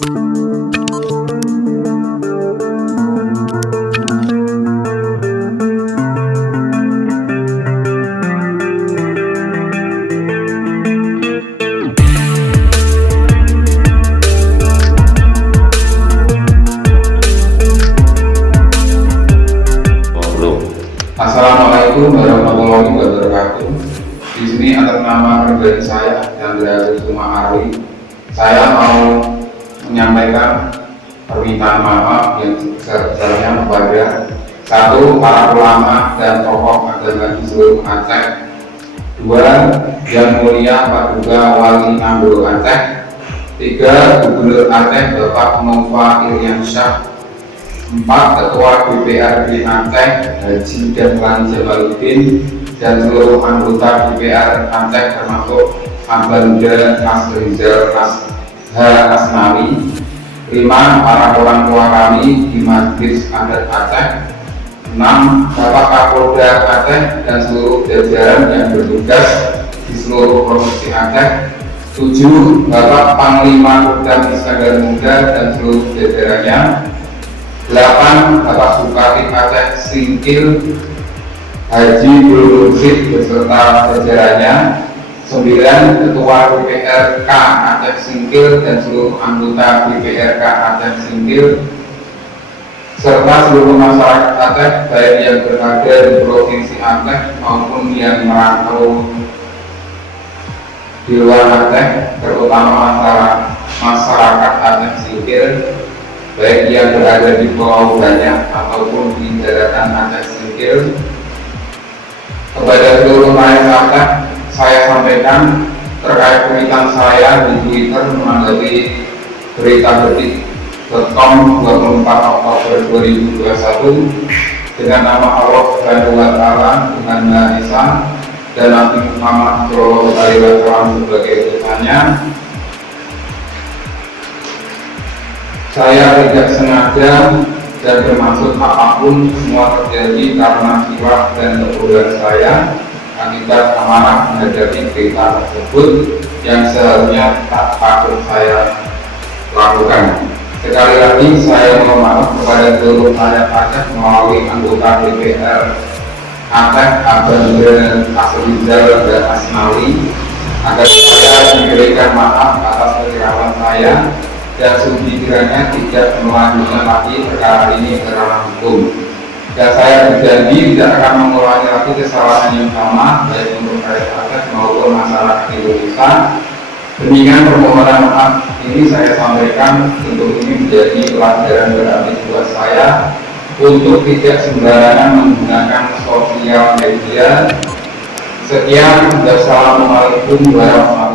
Assalamualaikum warahmatullahi wabarakatuh. Di sini atas nama pribadi saya, Chandra Kusuma Arwi, saya mau menyampaikan permintaan maaf yang sebesar-besarnya kepada satu, para ulama dan tokoh agama di seluruh Aceh; dua, Yang Mulia Pak Duga Wali Nanggroe Aceh; tiga, Gubernur Aceh Bapak Nova Iriansyah; empat, Ketua DPRD Aceh Haji Dahlan Jamaluddin dan seluruh anggota DPR Aceh termasuk Abanda Mas Rizal Mas H. Asnawi; lima, para orang tua kami di Majelis Adat Aceh; enam, Bapak Kapolda Aceh dan seluruh jajaran yang bertugas di seluruh provinsi Aceh; tujuh, Bapak Panglima Kodam Iskandar Muda dan seluruh jajarannya; 8, Bapak Bupati Aceh Singkil Haji Bulursid beserta jajarannya; 9, Ketua DPRK Aceh Singkil dan seluruh anggota DPRK Aceh Singkil serta seluruh masyarakat Aceh baik yang berada di Provinsi Aceh maupun yang merantau di luar Aceh, terutama masyarakat Aceh Singkil baik yang berada di Pulau Banyak ataupun di daratan Aceh Singkil. Kepada seluruh rakyat Aceh, saya sampaikan terkait cuitan saya di Twitter menanggapi berita detik.com 24 Oktober 2021 dengan nama Allah Subhanahu wa Ta'ala, Tuhan Maha Esa, dan Nabi Muhammad SAW sebagai utusannya. Saya tidak sengaja dan bermaksud apapun, semua terjadi karena silap dan kebodohan saya akibat amarah menghadapi berita tersebut yang seharusnya tak patut saya lakukan. Sekali lagi saya mohon maaf kepada seluruh rakyat Aceh melalui anggota DPR Aceh Abanda Mas Rizal dan Asnawi agar saya diberikan maaf atas kekeliruan saya dan sekiranya tidak melanjutkan lagi perkara ini ke ranah hukum. Dan saya berjanji tidak akan mengulangi lagi kesalahan yang sama baik untuk rakyat Aceh maupun masyarakat Indonesia. Demikian permohonan maaf ini saya sampaikan, untuk ini menjadi pelajaran berarti buat saya untuk tidak sembarangan menggunakan sosial media. Sekian, wassalamualaikum warahmatullahi wabarakatuh.